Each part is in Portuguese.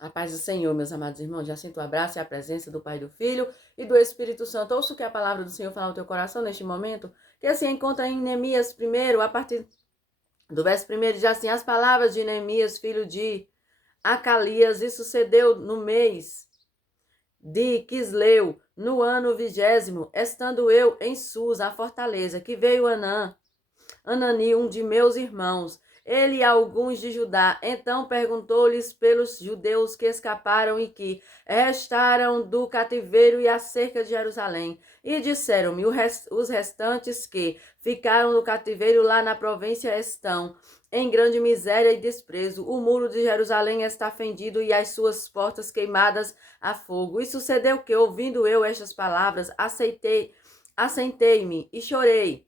A paz do Senhor, meus amados irmãos, já sinto o abraço e a presença do Pai, do Filho e do Espírito Santo. Ouço o que a palavra do Senhor fala no teu coração neste momento, que assim encontra em Neemias primeiro, a partir do verso primeiro, diz assim: as palavras de Neemias, filho de Acalias, e sucedeu no mês de Quisleu, no ano 20º, estando eu em Susa, a fortaleza, que veio Anani, um de meus irmãos, ele e alguns de Judá. Então perguntou-lhes pelos judeus que escaparam e que restaram do cativeiro e acerca de Jerusalém. E disseram-me, os restantes que ficaram no cativeiro lá na província estão em grande miséria e desprezo. O muro de Jerusalém está fendido e as suas portas queimadas a fogo. E sucedeu que, ouvindo eu estas palavras, assentei-me e chorei.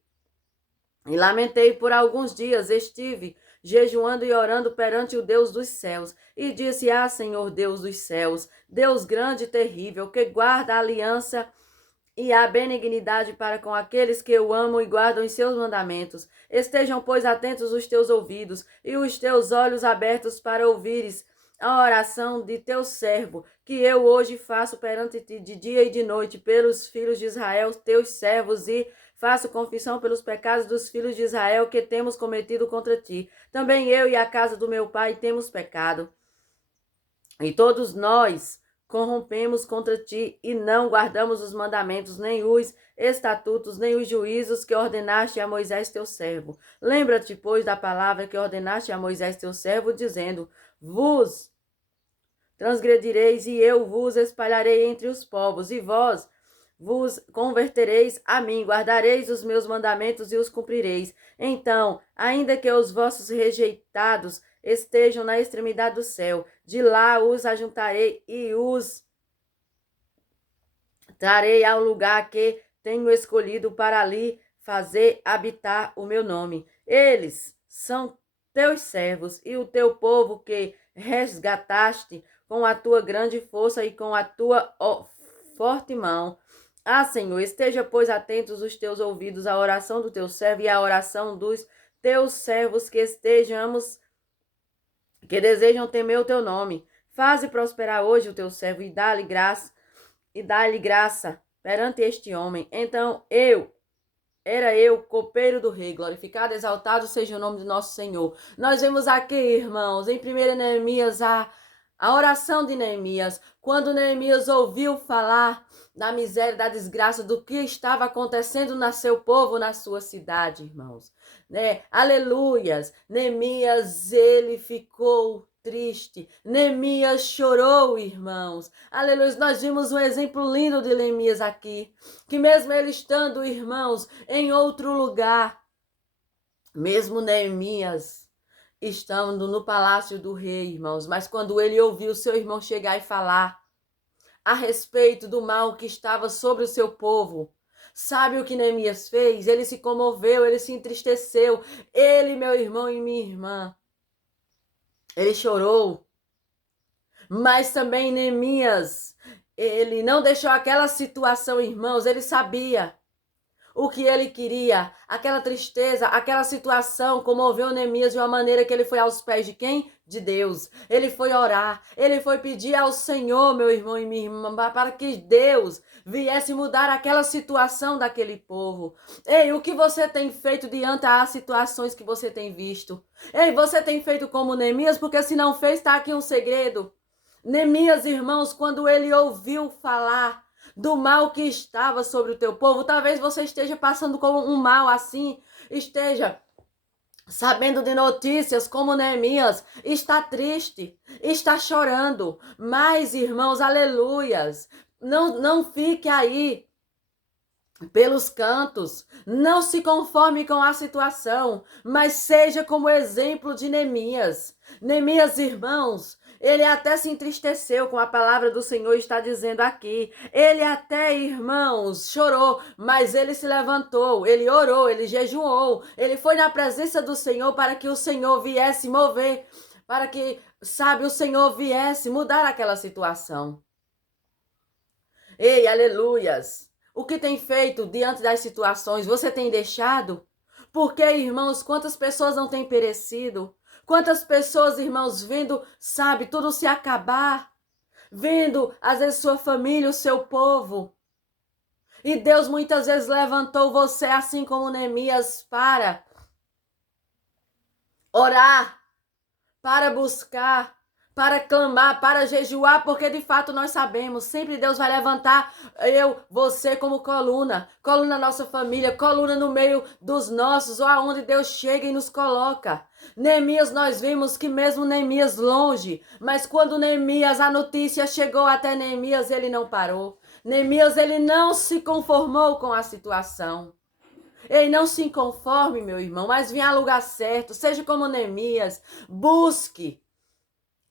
E lamentei por alguns dias, estive jejuando e orando perante o Deus dos céus. E disse: ah, Senhor Deus dos céus, Deus grande e terrível, que guarda a aliança e a benignidade para com aqueles que eu amo e guardam os seus mandamentos. Estejam, pois, atentos os teus ouvidos e os teus olhos abertos para ouvires a oração de teu servo, que eu hoje faço perante ti de dia e de noite pelos filhos de Israel, teus servos, e faço confissão pelos pecados dos filhos de Israel que temos cometido contra ti. Também eu e a casa do meu pai temos pecado. E todos nós corrompemos contra ti e não guardamos os mandamentos, nem os estatutos, nem os juízos que ordenaste a Moisés teu servo. Lembra-te, pois, da palavra que ordenaste a Moisés teu servo, dizendo: vos transgredireis e eu vos espalharei entre os povos, e vós vos convertereis a mim, guardareis os meus mandamentos e os cumprireis. Então, ainda que os vossos rejeitados estejam na extremidade do céu, de lá os ajuntarei e os trarei ao lugar que tenho escolhido para ali fazer habitar o meu nome. Eles são teus servos e o teu povo que resgataste com a tua grande força e com a tua forte mão. Ah, Senhor, esteja, pois, atentos os teus ouvidos à oração do teu servo e à oração dos teus servos que desejam temer o teu nome. Faze prosperar hoje o teu servo e dá-lhe graça perante este homem. Então era eu, copeiro do rei, glorificado, exaltado seja o nome do nosso Senhor. Nós vemos aqui, irmãos, em 1 Neemias, a oração de Neemias, quando Neemias ouviu falar da miséria, da desgraça, do que estava acontecendo no seu povo, na sua cidade, irmãos. Né? Aleluias! Neemias, ele ficou triste. Neemias chorou, irmãos. Aleluia. Nós vimos um exemplo lindo de Neemias aqui, que mesmo ele estando, irmãos, em outro lugar, mesmo Neemias estando no palácio do rei, irmãos, mas quando ele ouviu seu irmão chegar e falar a respeito do mal que estava sobre o seu povo, sabe o que Neemias fez? Ele se comoveu, ele se entristeceu. Ele, meu irmão e minha irmã, ele chorou. Mas também Neemias, ele não deixou aquela situação, irmãos, ele sabia o que ele queria, aquela tristeza, aquela situação comoveu Neemias de uma maneira que ele foi aos pés de quem? De Deus. Ele foi orar, ele foi pedir ao Senhor, meu irmão e minha irmã, para que Deus viesse mudar aquela situação daquele povo. Ei, o que você tem feito diante das situações que você tem visto? Ei, você tem feito como Neemias? Porque se não fez, está aqui um segredo. Neemias, irmãos, quando ele ouviu falar do mal que estava sobre o teu povo, talvez você esteja passando como um mal assim, esteja sabendo de notícias como Neemias, está triste, está chorando, mas, irmãos, aleluias, não fique aí pelos cantos, não se conforme com a situação, mas seja como exemplo de Neemias. Neemias, irmãos, ele até se entristeceu com a palavra do Senhor, está dizendo aqui. Ele até, irmãos, chorou, mas ele se levantou, ele orou, ele jejuou, ele foi na presença do Senhor para que o Senhor viesse mover, para que, sabe, o Senhor viesse mudar aquela situação. Ei, aleluias! O que tem feito diante das situações? Você tem deixado? Porque, irmãos, quantas pessoas não têm perecido? Quantas pessoas, irmãos, vendo, sabe, tudo se acabar, vendo, às vezes, sua família, o seu povo. E Deus muitas vezes levantou você, assim como Neemias, para orar, para buscar, para clamar, para jejuar, porque de fato nós sabemos, sempre Deus vai levantar você como coluna, coluna na nossa família, coluna no meio dos nossos, ou aonde Deus chega e nos coloca. Neemias, nós vimos que mesmo Neemias longe, mas quando Neemias, a notícia chegou até Neemias, ele não parou. Neemias, ele não se conformou com a situação. Ei, não se conforme, meu irmão, mas venha ao lugar certo, seja como Neemias, busque,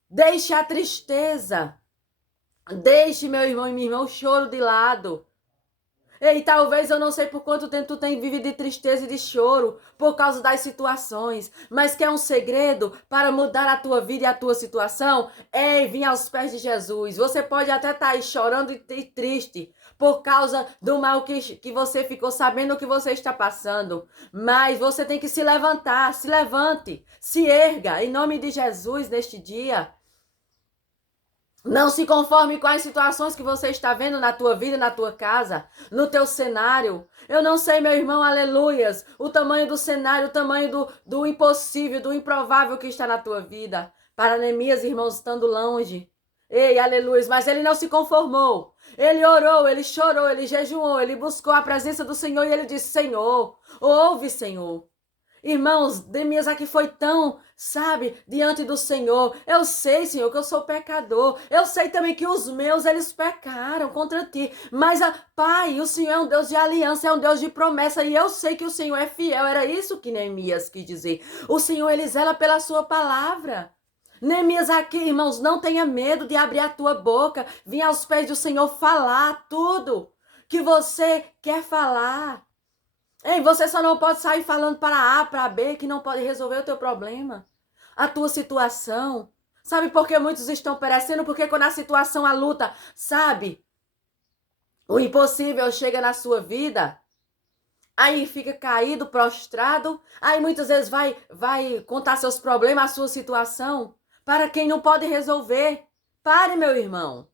deixe a tristeza, deixe, meu irmão e minha irmã, o choro de lado. Ei, talvez eu não sei por quanto tempo tu tem vivido de tristeza e de choro por causa das situações, mas quer um segredo para mudar a tua vida e a tua situação? Ei, vem aos pés de Jesus. Você pode até estar aí chorando e triste por causa do mal que você ficou sabendo que você está passando, mas você tem que se levantar, se levante, se erga em nome de Jesus neste dia. Não se conforme com as situações que você está vendo na tua vida, na tua casa, no teu cenário. Eu não sei, meu irmão, aleluias, o tamanho do cenário, o tamanho do impossível, do improvável que está na tua vida. Para Neemias, irmãos, estando longe. Ei, aleluias, mas ele não se conformou. Ele orou, ele chorou, ele jejuou, ele buscou a presença do Senhor e ele disse, Senhor, ouve, Senhor. Irmãos, Neemias aqui foi tão, sabe, diante do Senhor. Eu sei, Senhor, que eu sou pecador. Eu sei também que os meus, eles pecaram contra ti. Mas, Pai, o Senhor é um Deus de aliança, é um Deus de promessa. E eu sei que o Senhor é fiel. Era isso que Neemias quis dizer. O Senhor, ele zela pela sua palavra. Neemias aqui, irmãos, não tenha medo de abrir a tua boca. Vinha aos pés do Senhor falar tudo que você quer falar. Ei, você só não pode sair falando para A, para B, que não pode resolver o teu problema, a tua situação. Sabe por que muitos estão perecendo? Porque quando a situação, a luta, sabe, o impossível chega na sua vida, aí fica caído, prostrado, aí muitas vezes vai contar seus problemas, a sua situação, para quem não pode resolver. Pare, meu irmão.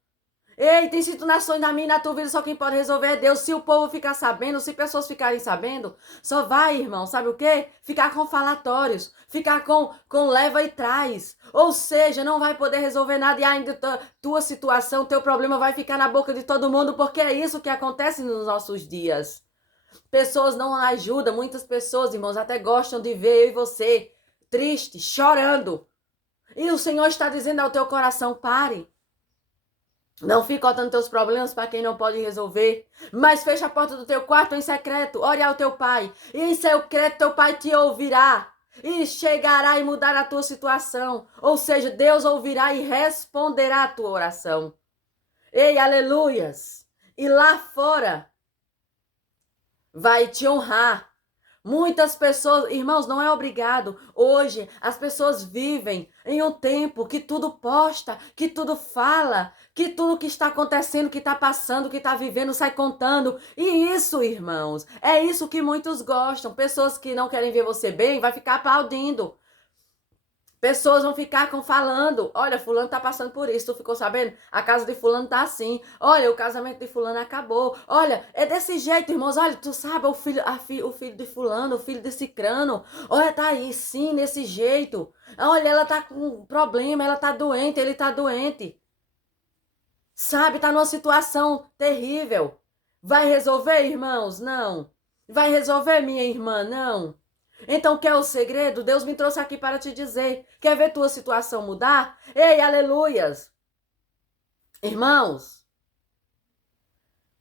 Ei, tem situações na minha e na tua vida, só quem pode resolver é Deus. Se o povo ficar sabendo, se pessoas ficarem sabendo, só vai, irmão, sabe o quê? Ficar com falatórios, ficar com leva e traz. Ou seja, não vai poder resolver nada e ainda tua situação, teu problema vai ficar na boca de todo mundo, porque é isso que acontece nos nossos dias. Pessoas não ajudam, muitas pessoas, irmãos, até gostam de ver eu e você triste, chorando. E o Senhor está dizendo ao teu coração, pare. Não fique contando teus problemas para quem não pode resolver. Mas fecha a porta do teu quarto em secreto. Ore ao teu pai. E em secreto teu pai te ouvirá. E chegará e mudará a tua situação. Ou seja, Deus ouvirá e responderá a tua oração. Ei, aleluias. E lá fora vai te honrar. Muitas pessoas, irmãos, não é obrigado. Hoje as pessoas vivem em um tempo que tudo posta, que tudo fala, que tudo que está acontecendo, que está passando, que está vivendo, sai contando. E isso, irmãos, é isso que muitos gostam. Pessoas que não querem ver você bem, vai ficar aplaudindo. Pessoas vão ficar falando, olha, fulano tá passando por isso, tu ficou sabendo? A casa de fulano tá assim, olha, o casamento de fulano acabou, olha, é desse jeito, irmãos, olha, tu sabe, o filho de fulano, o filho de cicrano, olha, tá aí, sim, desse jeito, olha, ela tá com problema, ela tá doente, ele tá doente, sabe, tá numa situação terrível. Vai resolver, irmãos? Não. Vai resolver, minha irmã? Não. Então, quer o segredo? Deus me trouxe aqui para te dizer. Quer ver tua situação mudar? Ei, aleluias! Irmãos,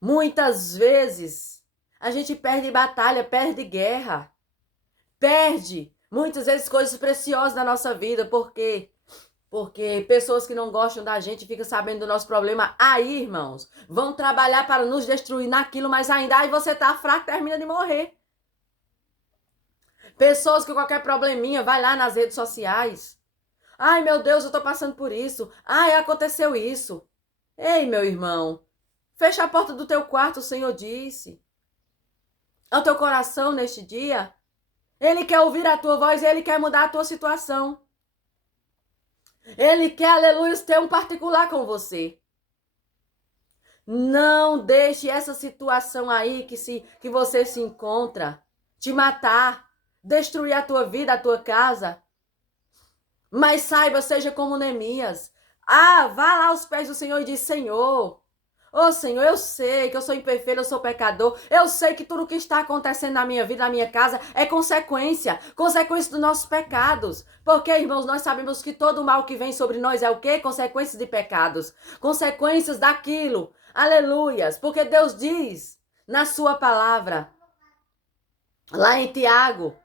muitas vezes a gente perde batalha, perde guerra, perde muitas vezes coisas preciosas na nossa vida. Por quê? Porque pessoas que não gostam da gente ficam sabendo do nosso problema. Aí, irmãos, vão trabalhar para nos destruir naquilo, mas ainda aí você tá fraco, termina de morrer. Pessoas que qualquer probleminha vai lá nas redes sociais. Ai, meu Deus, eu tô passando por isso. Ai, aconteceu isso. Ei, meu irmão, fecha a porta do teu quarto, o Senhor disse. Ao teu coração neste dia. Ele quer ouvir a tua voz, ele quer mudar a tua situação. Ele quer, aleluia, ter um particular com você. Não deixe essa situação aí que você se encontra te matar, destruir a tua vida, a tua casa. Mas saiba, seja como Neemias. Vá lá aos pés do Senhor e diz: Senhor, ô Senhor, eu sei que eu sou imperfeito, eu sou pecador. Eu sei que tudo o que está acontecendo na minha vida, na minha casa, é consequência dos nossos pecados. Porque, irmãos, nós sabemos que todo o mal que vem sobre nós é o quê? Consequências de pecados. Consequências daquilo. Aleluias. Porque Deus diz na sua palavra, lá em Tiago,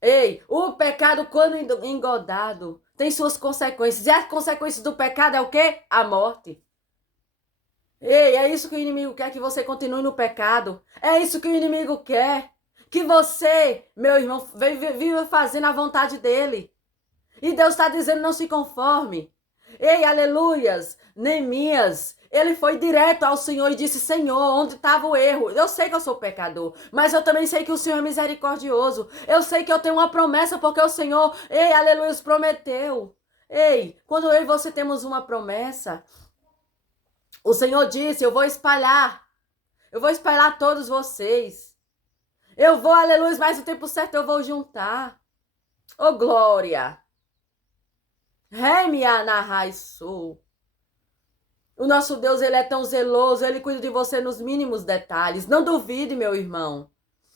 ei, o pecado, quando engodado, tem suas consequências. E as consequências do pecado é o quê? A morte. Ei, é isso que o inimigo quer, que você continue no pecado. É isso que o inimigo quer. Que você, meu irmão, viva fazendo a vontade dele. E Deus está dizendo, não se conforme. Ei, aleluias, Neemias, ele foi direto ao Senhor e disse: Senhor, onde estava o erro? Eu sei que eu sou pecador, mas eu também sei que o Senhor é misericordioso. Eu sei que eu tenho uma promessa porque o Senhor, ei, aleluia, prometeu. Ei, quando eu e você temos uma promessa, o Senhor disse: eu vou espalhar todos vocês. Eu vou, aleluia, mas no tempo certo eu vou juntar. Oh, glória! O nosso Deus, ele é tão zeloso, ele cuida de você nos mínimos detalhes. Não duvide, meu irmão.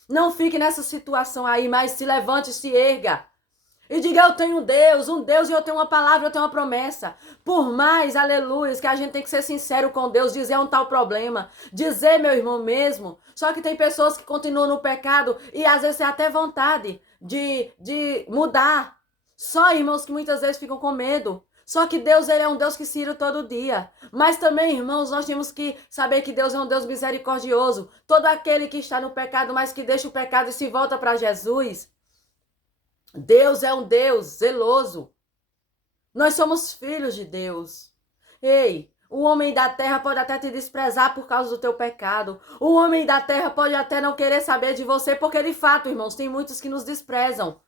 Não fique nessa situação aí, mas se levante, se erga. E diga: eu tenho um Deus e eu tenho uma palavra, eu tenho uma promessa. Por mais, aleluia, que a gente tem que ser sincero com Deus, dizer um tal problema. Dizer, meu irmão, mesmo. Só que tem pessoas que continuam no pecado e às vezes tem até vontade de mudar. Só irmãos que muitas vezes ficam com medo. Só que Deus, ele é um Deus que se ira todo dia. Mas também, irmãos, nós temos que saber que Deus é um Deus misericordioso. Todo aquele que está no pecado, mas que deixa o pecado e se volta para Jesus. Deus é um Deus zeloso. Nós somos filhos de Deus. Ei, o homem da terra pode até te desprezar por causa do teu pecado. O homem da terra pode até não querer saber de você, porque de fato, irmãos, tem muitos que nos desprezam.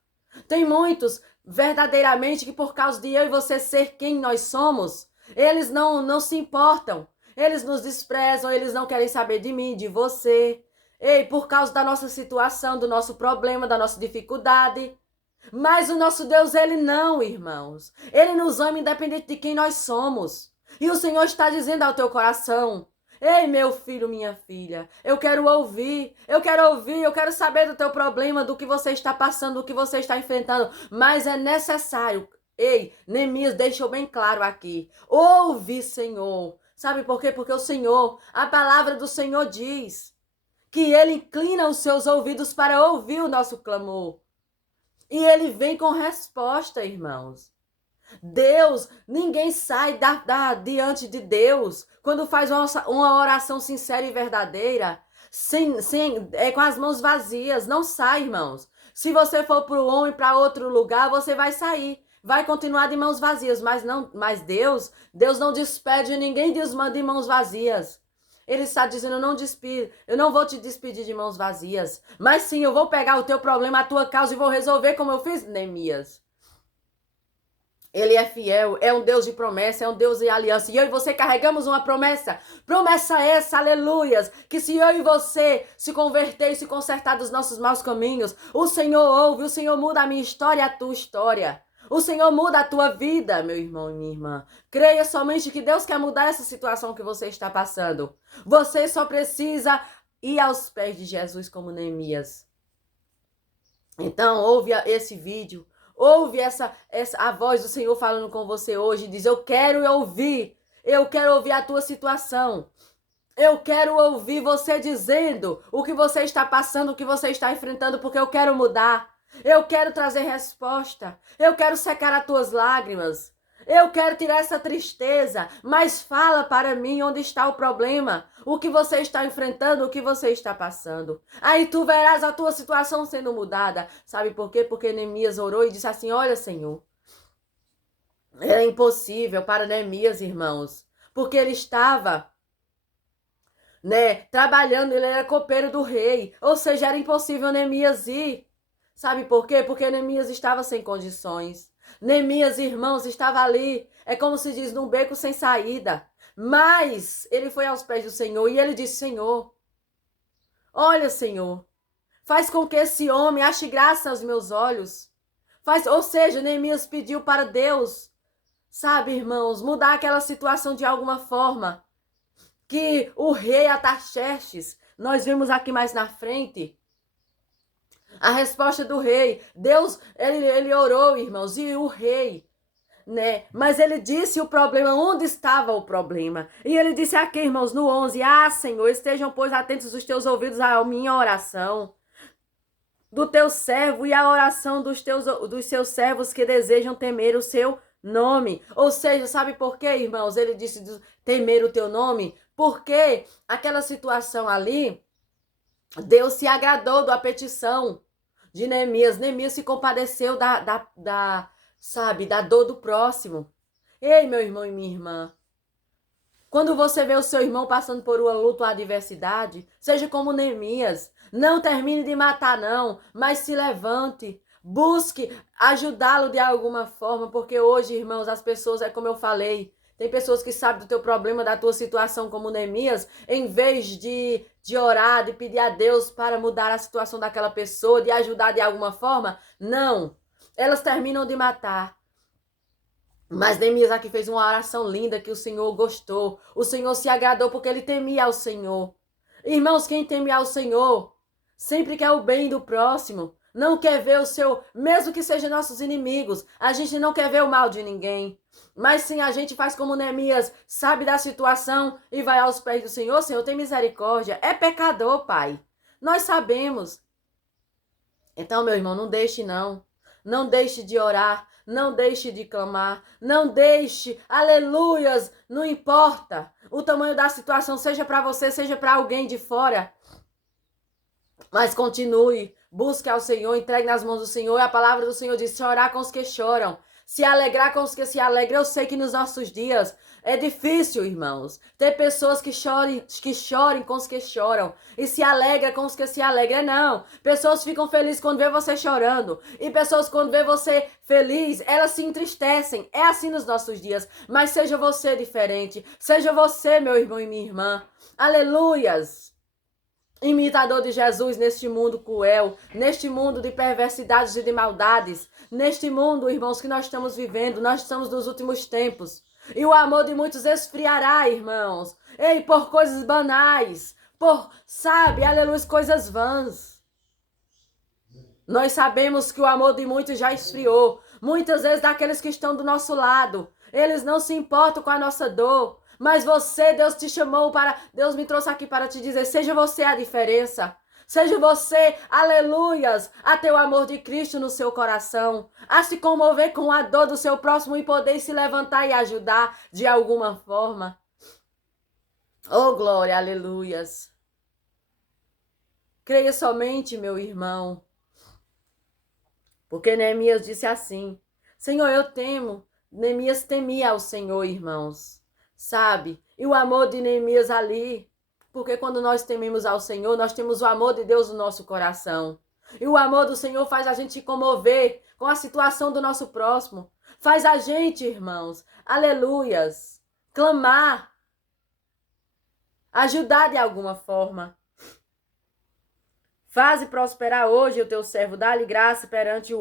Tem muitos, verdadeiramente, que por causa de eu e você ser quem nós somos, eles não se importam. Eles nos desprezam, eles não querem saber de mim, de você. Ei, por causa da nossa situação, do nosso problema, da nossa dificuldade. Mas o nosso Deus, ele não, irmãos. Ele nos ama independente de quem nós somos. E o Senhor está dizendo ao teu coração: ei, meu filho, minha filha, eu quero ouvir, eu quero saber do teu problema, do que você está passando, do que você está enfrentando. Mas é necessário, ei, Neemias deixou bem claro aqui: ouve, Senhor. Sabe por quê? Porque o Senhor, a palavra do Senhor diz que ele inclina os seus ouvidos para ouvir o nosso clamor. E ele vem com resposta, irmãos. Deus, ninguém sai diante de Deus quando faz uma oração sincera e verdadeira, com as mãos vazias. Não sai, irmãos. Se você for para o homem, para outro lugar, você vai sair. Vai continuar de mãos vazias, mas Deus não despede ninguém de mãos vazias. Ele está dizendo: eu não vou te despedir de mãos vazias, mas sim, eu vou pegar o teu problema, a tua causa e vou resolver como eu fiz Neemias. Ele é fiel, é um Deus de promessa, é um Deus de aliança. E eu e você carregamos uma promessa. Promessa essa, aleluias, que se eu e você se converter e se consertar dos nossos maus caminhos, o Senhor ouve, o Senhor muda a minha história e a tua história. O Senhor muda a tua vida, meu irmão e minha irmã. Creia somente que Deus quer mudar essa situação que você está passando. Você só precisa ir aos pés de Jesus como Neemias. Então, ouve esse vídeo. Ouve a voz do Senhor falando com você hoje. Diz: eu quero ouvir a tua situação. Eu quero ouvir você dizendo o que você está passando, o que você está enfrentando, porque eu quero mudar. Eu quero trazer resposta. Eu quero secar as tuas lágrimas. Eu quero tirar essa tristeza. Mas fala para mim onde está o problema. O que você está enfrentando, o que você está passando. Aí tu verás a tua situação sendo mudada. Sabe por quê? Porque Neemias orou e disse assim: olha, Senhor, era impossível para Neemias, irmãos. Porque ele estava trabalhando, ele era copeiro do rei. Ou seja, era impossível Neemias ir. Sabe por quê? Porque Neemias estava sem condições. Neemias, irmãos, estava ali, é como se diz, num beco sem saída. Mas ele foi aos pés do Senhor e ele disse: Senhor, olha, Senhor, faz com que esse homem ache graça aos meus olhos. Ou seja, Neemias pediu para Deus, sabe, irmãos, mudar aquela situação de alguma forma. Que o rei Artaxerxes, nós vimos aqui mais na frente, a resposta do rei. Deus, ele orou, irmãos, e o rei, né? Mas ele disse o problema, onde estava o problema? E ele disse aqui, irmãos, no 11, Senhor, estejam, pois, atentos os teus ouvidos à minha oração, do teu servo e à oração dos seus servos que desejam temer o seu nome. Ou seja, sabe por quê, irmãos? Ele disse temer o teu nome, porque aquela situação ali, Deus se agradou da petição de Neemias. Neemias se compadeceu sabe, da dor do próximo. Ei, meu irmão e minha irmã, quando você vê o seu irmão passando por uma luta ou adversidade, seja como Neemias, não termine de matar não, mas se levante, busque ajudá-lo de alguma forma, porque hoje, irmãos, as pessoas, é como eu falei, tem pessoas que sabem do teu problema, da tua situação como Neemias, em vez de orar, de pedir a Deus para mudar a situação daquela pessoa, de ajudar de alguma forma, não. Elas terminam de matar. Mas Neemias aqui fez uma oração linda que o Senhor gostou. O Senhor se agradou porque ele temia ao Senhor. Irmãos, quem teme ao Senhor sempre quer o bem do próximo. Não quer ver o seu, mesmo que sejam nossos inimigos, a gente não quer ver o mal de ninguém. Mas sim, a gente faz como Neemias, sabe da situação e vai aos pés do Senhor. Senhor, tem misericórdia. É pecador, Pai. Nós sabemos. Então, meu irmão, não deixe não. Não deixe de orar. Não deixe de clamar, não deixe, aleluias, não importa o tamanho da situação, seja para você, seja para alguém de fora, mas continue, busque ao Senhor, entregue nas mãos do Senhor, e a palavra do Senhor diz, chorar com os que choram, se alegrar com os que se alegram. Eu sei que nos nossos dias é difícil, irmãos, ter pessoas que chorem com os que choram e se alegram com os que se alegram. Não, pessoas ficam felizes quando vê você chorando e pessoas quando vê você feliz, elas se entristecem. É assim nos nossos dias, mas seja você diferente, seja você, meu irmão e minha irmã, aleluias. Imitador de Jesus neste mundo cruel, neste mundo de perversidades e de maldades, neste mundo, irmãos, que nós estamos vivendo, nós estamos nos últimos tempos. E o amor de muitos esfriará, irmãos. Ei, por coisas banais, sabe, aleluia, coisas vãs. Nós sabemos que o amor de muitos já esfriou. Muitas vezes daqueles que estão do nosso lado, eles não se importam com a nossa dor. Mas você, Deus te chamou Deus me trouxe aqui para te dizer, seja você a diferença. Seja você, aleluias, a ter o amor de Cristo no seu coração. A se comover com a dor do seu próximo e poder se levantar e ajudar de alguma forma. Oh, glória, aleluias. Creia somente, meu irmão. Porque Neemias disse assim, Senhor, eu temo. Neemias temia ao Senhor, irmãos. Sabe? E o amor de Neemias ali, porque quando nós tememos ao Senhor, nós temos o amor de Deus no nosso coração. E o amor do Senhor faz a gente comover com a situação do nosso próximo. Faz a gente, irmãos, aleluias, clamar, ajudar de alguma forma. Faze prosperar hoje o teu servo, dá-lhe graça perante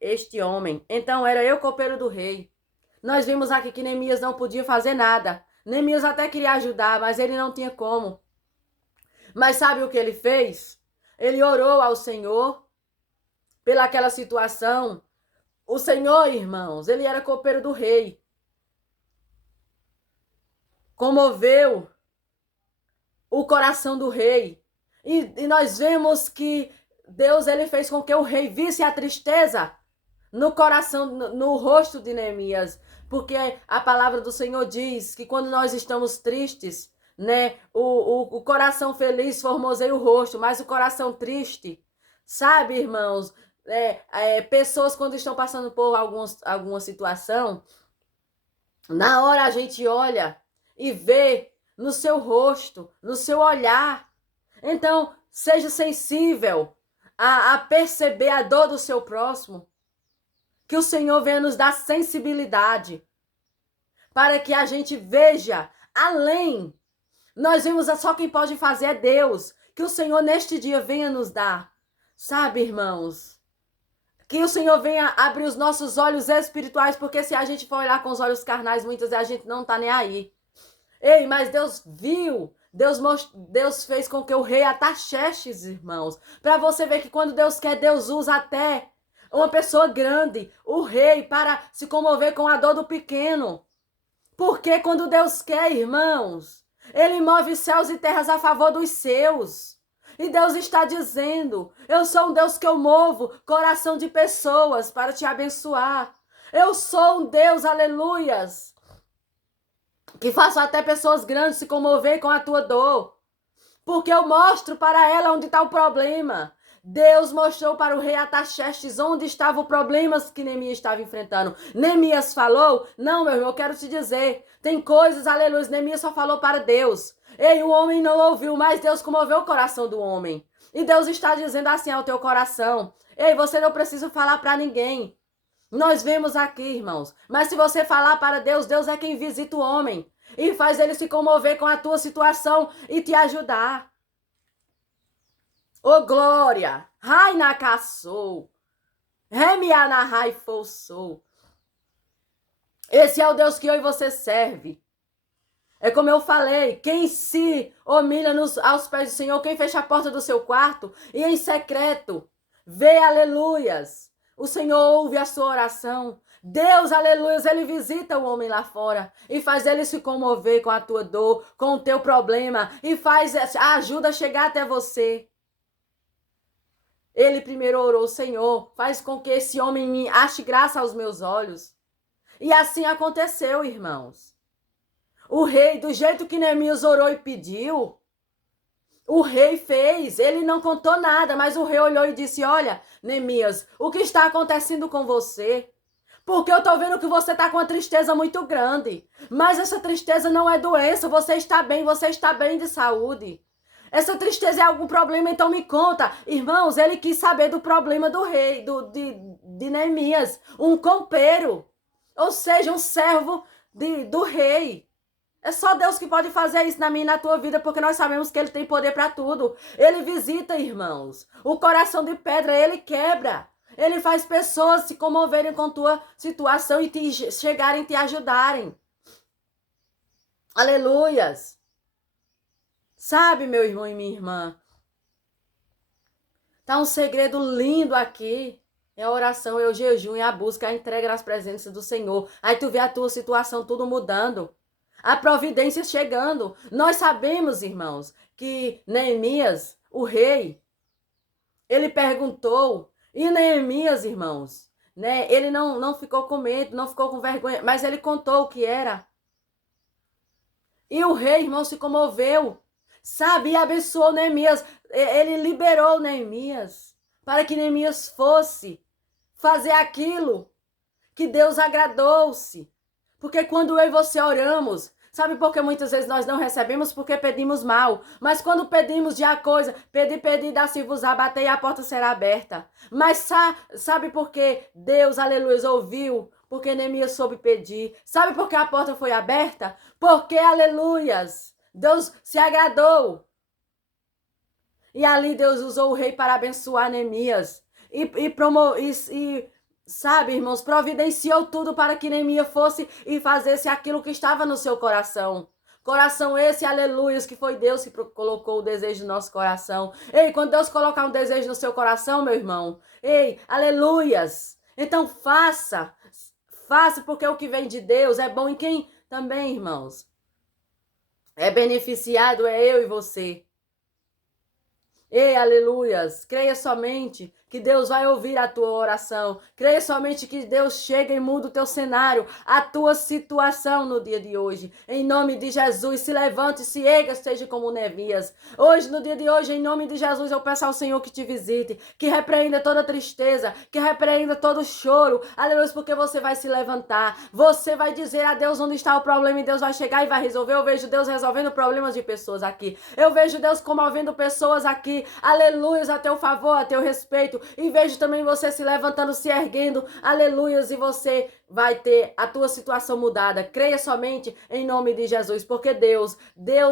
este homem. Então era eu copeiro do rei. Nós vimos aqui que Neemias não podia fazer nada. Neemias até queria ajudar, mas ele não tinha como. Mas sabe o que ele fez? Ele orou ao Senhor pelaquela situação. O Senhor, irmãos, ele era copeiro do rei. Comoveu o coração do rei. E nós vemos que Deus, ele fez com que o rei visse a tristeza no coração, no rosto de Neemias. Porque a palavra do Senhor diz que quando nós estamos tristes, né, o coração feliz formoseia o rosto, mas o coração triste, sabe, irmãos, pessoas quando estão passando por alguma situação, na hora a gente olha e vê no seu rosto, no seu olhar. Então, seja sensível a perceber a dor do seu próximo. Que o Senhor venha nos dar sensibilidade para que a gente veja além. Nós vemos só quem pode fazer é Deus. Que o Senhor neste dia venha nos dar. Sabe, irmãos? Que o Senhor venha abrir os nossos olhos espirituais, porque se a gente for olhar com os olhos carnais, muitas vezes a gente não tá nem aí. Ei, mas Deus viu, Deus fez com que o rei Artaxerxes, irmãos, para você ver que quando Deus quer, Deus usa até uma pessoa grande, o rei, para se comover com a dor do pequeno. Porque quando Deus quer, irmãos, Ele move céus e terras a favor dos seus. E Deus está dizendo, eu sou um Deus que eu movo coração de pessoas para te abençoar. Eu sou um Deus, aleluias, que faço até pessoas grandes se comover com a tua dor. Porque eu mostro para ela onde está o problema. Deus mostrou para o rei Artaxerxes onde estava o problema que Neemias estava enfrentando. Neemias falou? Não, meu irmão, eu quero te dizer. Tem coisas, aleluia, Neemias só falou para Deus. Ei, o homem não ouviu, mas Deus comoveu o coração do homem. E Deus está dizendo assim ao teu coração. Ei, você não precisa falar para ninguém. Nós vemos aqui, irmãos. Mas se você falar para Deus, Deus é quem visita o homem. E faz ele se comover com a tua situação e te ajudar. Ô glória! Rai na caçou. Remia na rai fossou. Esse é o Deus que eu e você serve. É como eu falei, quem se humilha aos pés do Senhor, quem fecha a porta do seu quarto e em secreto vê aleluias. O Senhor ouve a sua oração. Deus, aleluias, Ele visita o homem lá fora e faz ele se comover com a tua dor, com o teu problema e ajuda a chegar até você. Ele primeiro orou, Senhor, faz com que esse homem me ache graça aos meus olhos. E assim aconteceu, irmãos. O rei, do jeito que Neemias orou e pediu, o rei fez. Ele não contou nada, mas o rei olhou e disse, olha, Neemias, o que está acontecendo com você? Porque eu tô vendo que você tá com uma tristeza muito grande. Mas essa tristeza não é doença, você está bem de saúde. Essa tristeza é algum problema, então me conta. Irmãos, ele quis saber do problema do rei, de Neemias, um copeiro. Ou seja, um servo do rei. É só Deus que pode fazer isso na minha e na tua vida, porque nós sabemos que Ele tem poder para tudo. Ele visita, irmãos. O coração de pedra, Ele quebra. Ele faz pessoas se comoverem com tua situação e chegarem te ajudarem. Aleluias. Sabe, meu irmão e minha irmã, tá um segredo lindo aqui. É a oração, é o jejum, é a busca, é a entrega nas presenças do Senhor. Aí tu vê a tua situação tudo mudando. A providência chegando. Nós sabemos, irmãos, que Neemias, o rei, ele perguntou. E Neemias, irmãos, né? Ele não ficou com medo, não ficou com vergonha, mas ele contou o que era. E o rei, irmão, se comoveu. Sabe, e abençoou Neemias. Ele liberou Neemias para que Neemias fosse fazer aquilo que Deus agradou-se. Porque quando eu e você oramos, sabe por que muitas vezes nós não recebemos? Porque pedimos mal. Mas quando pedimos de a coisa, pedi, dá-se-vos-á, batei e a porta será aberta. Mas sabe por que Deus, aleluia, ouviu? Porque Neemias soube pedir. Sabe por que a porta foi aberta? Porque, aleluias, Deus se agradou. E ali Deus usou o rei para abençoar Neemias. Sabe, irmãos, providenciou tudo para que Neemias fosse e fizesse aquilo que estava no seu coração. Coração esse, aleluias, que foi Deus que colocou o desejo no nosso coração. Ei, quando Deus colocar um desejo no seu coração, meu irmão, ei, aleluias. Então faça porque o que vem de Deus é bom. E quem também, irmãos, é beneficiado é eu e você. Ei, aleluias, creia somente que Deus vai ouvir a tua oração. Creia somente que Deus chega e muda o teu cenário, a tua situação no dia de hoje. Em nome de Jesus, se levante, se erga, seja como Neemias. Hoje, no dia de hoje, em nome de Jesus, eu peço ao Senhor que te visite, que repreenda toda tristeza, que repreenda todo choro. Aleluia, porque você vai se levantar. Você vai dizer a Deus onde está o problema e Deus vai chegar e vai resolver. Eu vejo Deus resolvendo problemas de pessoas aqui. Eu vejo Deus comovendo pessoas aqui. Aleluia, a teu favor, a teu respeito. e vejo também você se levantando, se erguendo, aleluias, e você vai ter a tua situação mudada. Creia somente em nome de Jesus, porque Deus,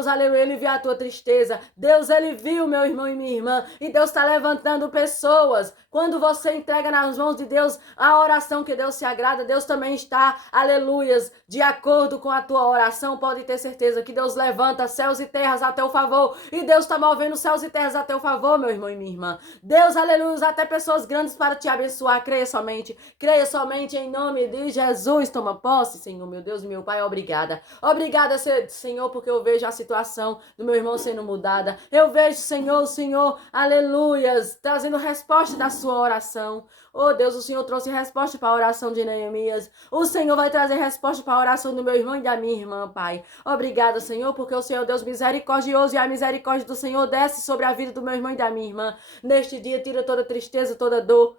aleluia, ele viu a tua tristeza, Deus, ele viu meu irmão e minha irmã, e Deus está levantando pessoas. Quando você entrega nas mãos de Deus a oração que Deus se agrada, Deus também está, aleluias, de acordo com a tua oração. Pode ter certeza que Deus levanta céus e terras a teu favor, e Deus está movendo céus e terras a teu favor, meu irmão e minha irmã. Deus, aleluia, usa até pessoas grandes para te abençoar. Creia somente em nome de Jesus. Toma posse, Senhor, meu Deus e meu Pai. Obrigada, Senhor, porque eu vejo a situação do meu irmão sendo mudada. Eu vejo, Senhor, aleluias, trazendo resposta da sua oração. Oh Deus, o Senhor trouxe resposta para a oração de Neemias. O Senhor vai trazer resposta para a oração do meu irmão e da minha irmã, Pai. Obrigada, Senhor, porque o Senhor é Deus misericordioso, e a misericórdia do Senhor desce sobre a vida do meu irmão e da minha irmã. Neste dia, tira toda tristeza, toda dor.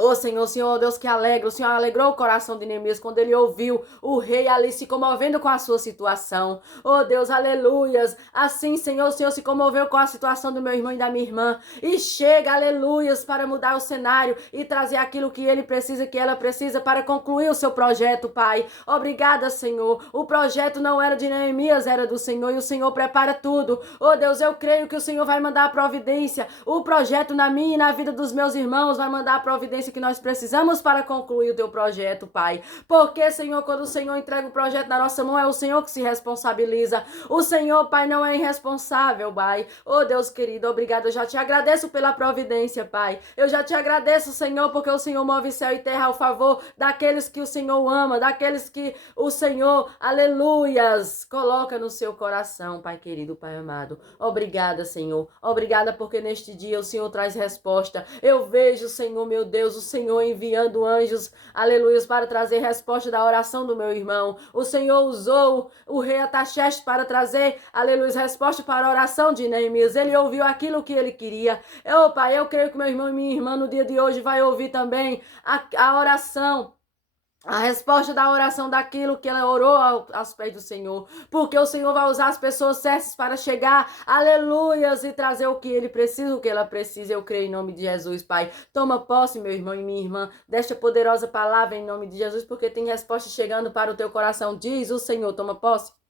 Ô Senhor, Deus que alegra, o Senhor alegrou o coração de Neemias quando ele ouviu o rei ali se comovendo com a sua situação. Oh Deus, aleluias. Assim, Senhor, o Senhor se comoveu com a situação do meu irmão e da minha irmã. E chega, aleluias, para mudar o cenário e trazer aquilo que ele precisa, que ela precisa para concluir o seu projeto, Pai. Obrigada, Senhor. O projeto não era de Neemias, era do Senhor, e o Senhor prepara tudo. Oh Deus, eu creio que o Senhor vai mandar a providência. O projeto na minha e na vida dos meus irmãos vai mandar a providência que nós precisamos para concluir o teu projeto, Pai. Porque, Senhor, quando o Senhor entrega o projeto na nossa mão, é o Senhor que se responsabiliza. O Senhor, Pai, não é irresponsável, Pai. Oh, Deus querido, obrigado. Eu já te agradeço pela providência, Pai. Eu já te agradeço, Senhor, porque o Senhor move céu e terra ao favor daqueles que o Senhor ama, daqueles que o Senhor, aleluias, coloca no seu coração, Pai querido, Pai amado. Obrigada, Senhor. Obrigada porque neste dia o Senhor traz resposta. Eu vejo, Senhor, meu Deus, o Senhor enviando anjos, aleluia, para trazer resposta da oração do meu irmão. O Senhor usou o rei Ataxerxes para trazer, aleluia, resposta para a oração de Neemias. Ele ouviu aquilo que ele queria. Pai, eu creio que meu irmão e minha irmã no dia de hoje vai ouvir também a oração, a resposta da oração daquilo que ela orou aos pés do Senhor. Porque o Senhor vai usar as pessoas certas para chegar, aleluias, e trazer o que ele precisa, o que ela precisa. Eu creio em nome de Jesus, Pai. Toma posse, meu irmão e minha irmã, desta poderosa palavra em nome de Jesus, porque tem resposta chegando para o teu coração. Diz o Senhor, toma posse.